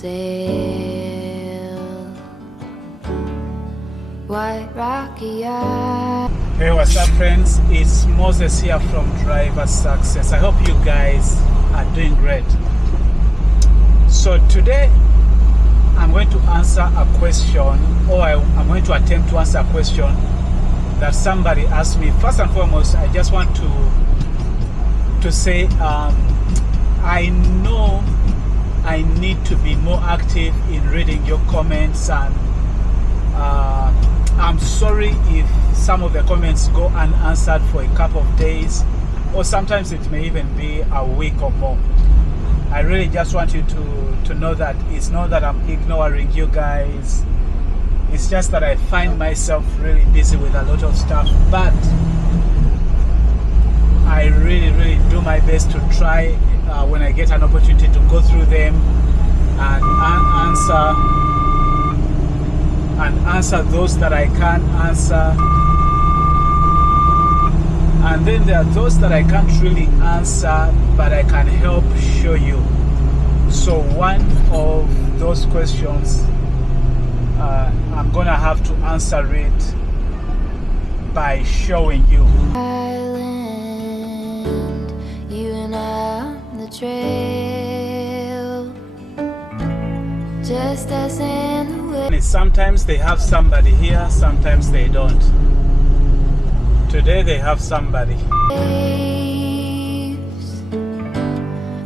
sail. White rocky eye. Hey, what's up friends? It's Moses here from Driver Success. I hope you guys are doing great. So today I'm going to answer a question, or I'm going to attempt to answer a question that somebody asked me. First and foremost, I just want to say I know I need to be more active in reading your comments, and I'm sorry if some of the comments go unanswered for a couple of days, or sometimes it may even be a week or more. I really just want you to know that it's not that I'm ignoring you guys. It's just that I find myself really busy with a lot of stuff, but I really do my best to try when I get an opportunity to go through them and answer those that I can answer. And then there are those that I can't really answer, but I can help show you. So one of those questions, I'm gonna have to answer it by showing you. Island, you and I on the trail. Just us in the way. Sometimes they have somebody here, sometimes they don't. Today they have somebody. Waves,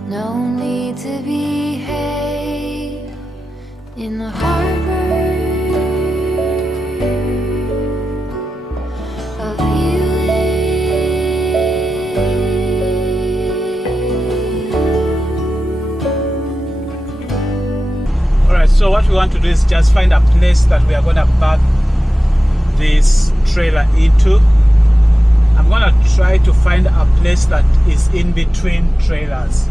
no need to behave in the harbor of healing. Alright, so what we want to do is just find a place that we are going to park this trailer into. I'm gonna try to find a place that is in between trailers,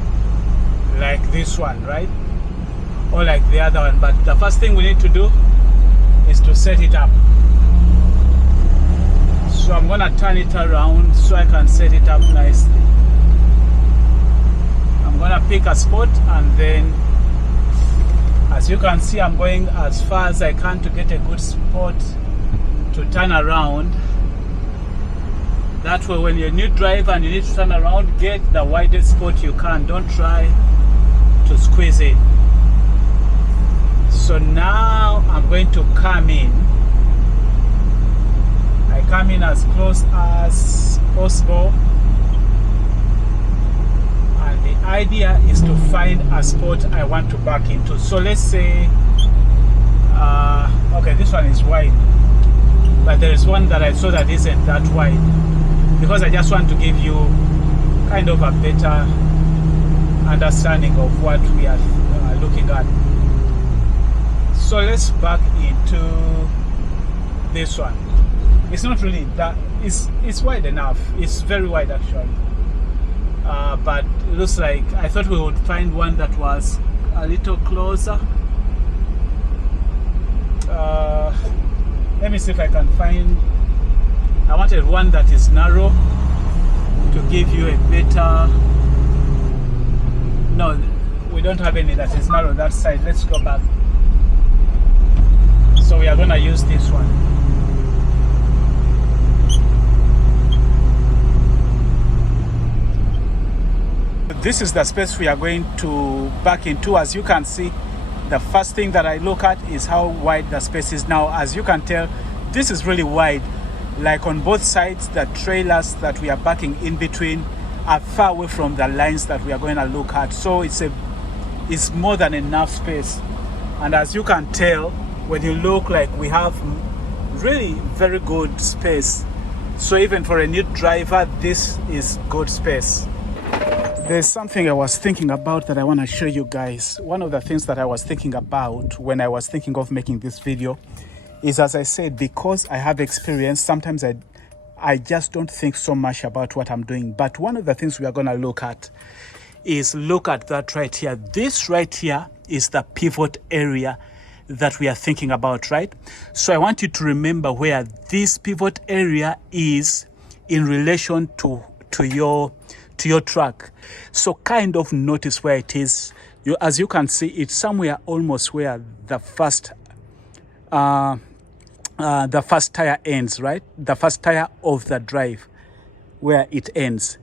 like this one, right? Or like the other one. But the first thing we need to do is to set it up. So I'm gonna turn it around so I can set it up nicely. I'm gonna pick a spot, and then as you can see, I'm going as far as I can to get a good spot to turn around. That way, when you're a new driver and you need to turn around, get the widest spot you can. Don't try to squeeze it. So now I'm going to come in. I come in as close as possible. And the idea is to find a spot I want to back into. So let's say, okay, this one is wide. But there is one that I saw that isn't that wide, because I just want to give you kind of a better understanding of what we are looking at. So let's back into this one. It's not really that, it's wide enough. It's very wide actually. But it looks like I thought we would find one that was a little closer. Let me see if I can find. I wanted one that is narrow to give you a better. No, we don't have any that is narrow that side. Let's go back. So we are going to use this one. This is the space we are going to back into. As you can see, the first thing that I look at is how wide the space is. Now, as you can tell, this is really wide. Like on both sides, the trailers that we are backing in between are far away from the lines that we are going to look at. So it's more than enough space. And as you can tell, when you look, like we have really very good space. So even for a new driver, this is good space. There's something I was thinking about that I want to show you guys. One of the things that I was thinking about when I was thinking of making this video is, as I said, because I have experience, sometimes I just don't think so much about what I'm doing. But one of the things we are going to look at is look at that right here. This right here is the pivot area that we are thinking about, right? So I want you to remember where this pivot area is in relation to your truck. So kind of notice where it is As you can see, it's somewhere almost where the first tire ends, right? The first tire of the drive, where it ends.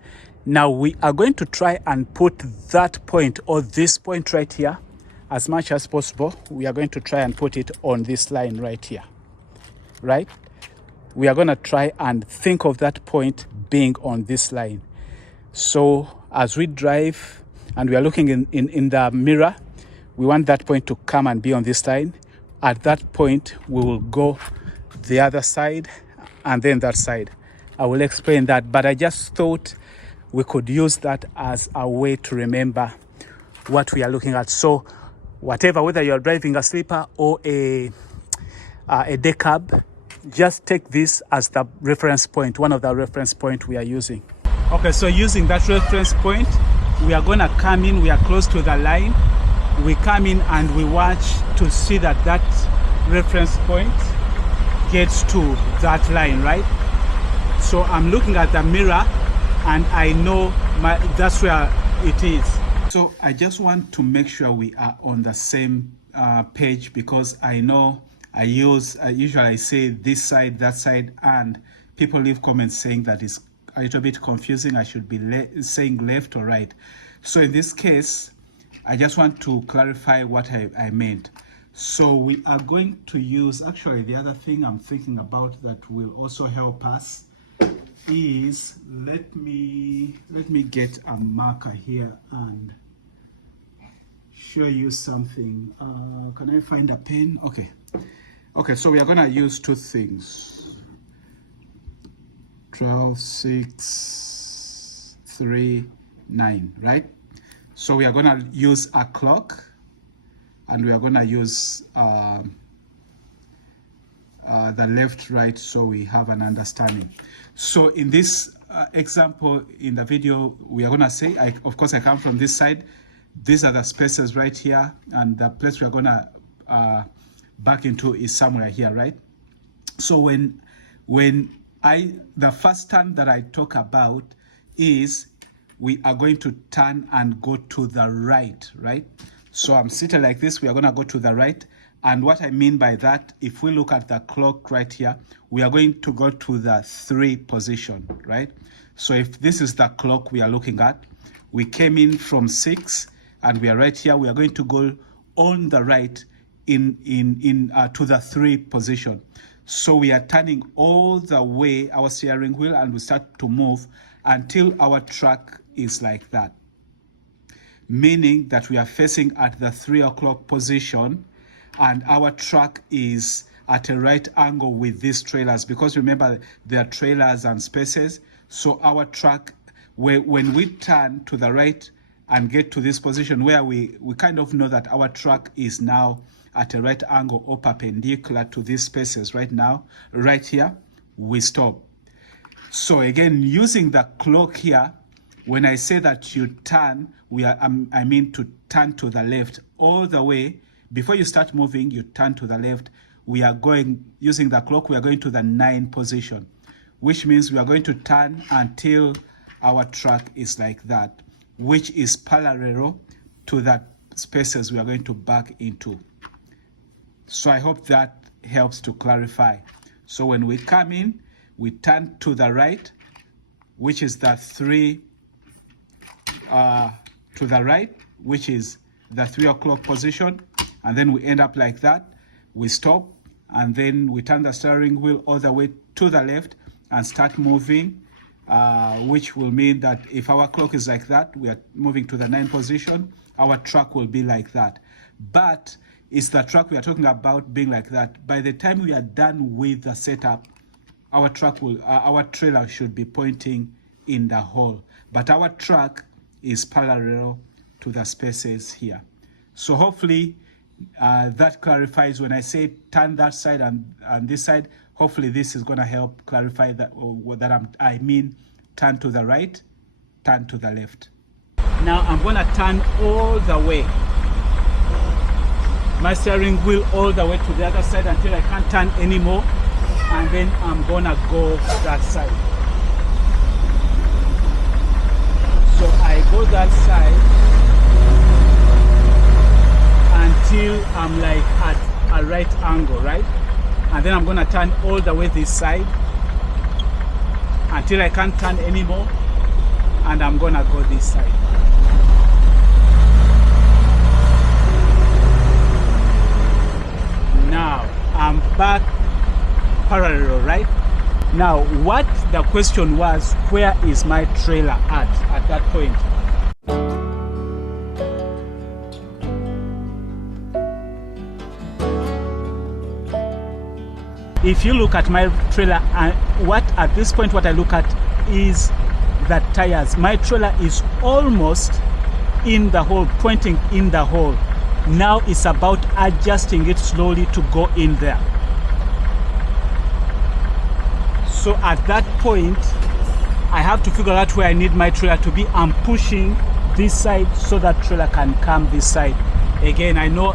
Now we are going to try and put that point, or this point right here, as much as possible. We are going to try and put it on this line right here, right? We are going to try and think of that point being on this line. So as we drive and we are looking in the mirror, we want that point to come and be on this line. At that point, we will go the other side and then that side. I will explain that, but I just thought we could use that as a way to remember what we are looking at. So whatever, whether you're driving a sleeper or a day cab, just take this as the reference point, one of the reference point we are using. Okay, so using that reference point, we are going to come in, we are close to the line. We come in and we watch to see that that reference point gets to that line, right? So I'm looking at the mirror and I know that's where it is. So I just want to make sure we are on the same page, because I know usually I say this side, that side, and people leave comments saying that it's a little bit confusing. I should be saying left or right. So in this case, I just want to clarify what I meant. So we are going to use, actually the other thing I'm thinking about that will also help us is, let me get a marker here and show you something. Can I find a pen? Okay, so we are going to use two things. 12, 6, 3, 9, right? So we are going to use a clock, and we are going to use the left, right, so we have an understanding. So in this example in the video, we are going to say, of course, I come from this side. These are the spaces right here, and the place we are going to back into is somewhere here, right? So when the first turn that I talk about is we are going to turn and go to the right, right? So I'm sitting like this, we are going to go to the right. And what I mean by that, if we look at the clock right here, we are going to go to the 3 position, right? So if this is the clock we are looking at, we came in from 6 and we are right here, we are going to go on the right to the 3 position. So we are turning all the way our steering wheel and we start to move until our truck is like that. Meaning that we are facing at the 3 o'clock position and our truck is at a right angle with these trailers, because remember there are trailers and spaces. So our truck, when we turn to the right and get to this position where we kind of know that our truck is now at a right angle or perpendicular to these spaces right now, right here, we stop. So again, using the clock here, when I say that you turn, I mean to turn to the left all the way. Before you start moving, you turn to the left. We are going, using the clock, we are going to the 9 position, which means we are going to turn until our truck is like that, which is parallel to that spaces we are going to back into. So I hope that helps to clarify. So when we come in, we turn to the right, which is the 3 to the right, which is the 3 o'clock position, and then we end up like that. We stop, and then we turn the steering wheel all the way to the left and start moving, which will mean that if our clock is like that, we are moving to the 9 position, our truck will be like that. But it's the truck we are talking about being like that. By the time we are done with the setup, our trailer should be pointing in the hole, but our truck is parallel to the spaces here. So hopefully that clarifies when I say turn that side and this side. Hopefully this is going to help clarify that, I mean turn to the right, turn to the left. Now I'm going to turn all the way, my steering wheel all the way to the other side until I can't turn anymore, and then I'm going to go that side. So I go that side until I'm like at a right angle, right? And then I'm gonna turn all the way this side until I can't turn anymore, and I'm gonna go this side. Now I'm back parallel, right? Now what the question was, where is my trailer at that point? If you look at my trailer, what at this point what I look at is the tires. My trailer is almost in the hole, pointing in the hole. Now it's about adjusting it slowly to go in there. So at that point, I have to figure out where I need my trailer to be. I'm pushing this side so that trailer can come this side. Again, I know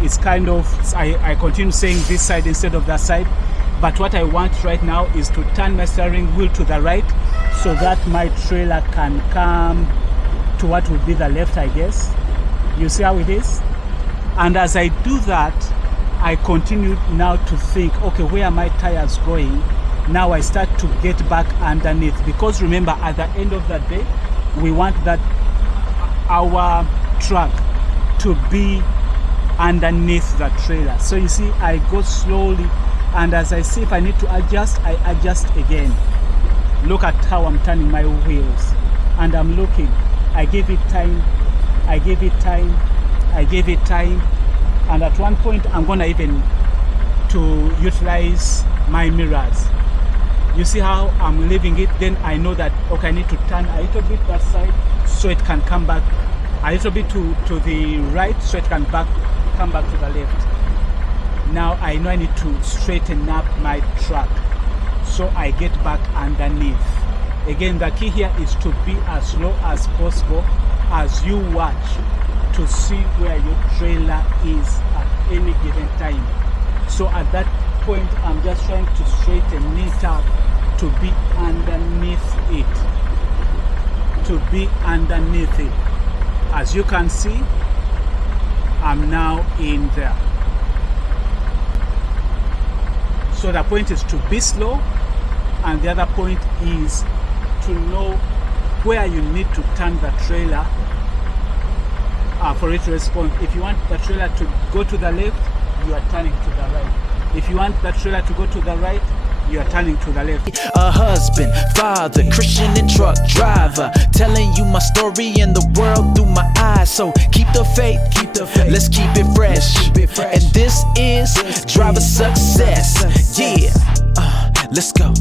it's kind of, I continue saying this side instead of that side, but what I want right now is to turn my steering wheel to the right so that my trailer can come to what would be the left, I guess. You see how it is? And as I do that, I continue now to think, okay, where are my tires going? Now I start to get back underneath, because remember, at the end of the day, we want that our truck to be underneath the trailer. So you see, I go slowly, and as I see if I need to adjust, I adjust again. Look at how I'm turning my wheels, and I'm looking. I give it time, I give it time, I give it time, and at one point I'm gonna even to utilize my mirrors. You see how I'm leaving it? Then I know that, okay, I need to turn a little bit that side so it can come back a little bit to the right so it can come back to the left. Now I know I need to straighten up my truck, so I get back underneath. Again, the key here is to be as low as possible as you watch to see where your trailer is at any given time. So at that point, I'm just trying to straighten it up to be underneath it. To be underneath it. As you can see, I'm now in there. So the point is to be slow, and the other point is to know where you need to turn the trailer for it to respond. If you want the trailer to go to the left, you are turning to the right. If you want the trailer to go to the right, you are turning to the left. A husband, father, Christian and truck driver, telling you my story and the world through my eyes. So keep the faith, let's keep it fresh. And this is driver success. Yeah, let's go.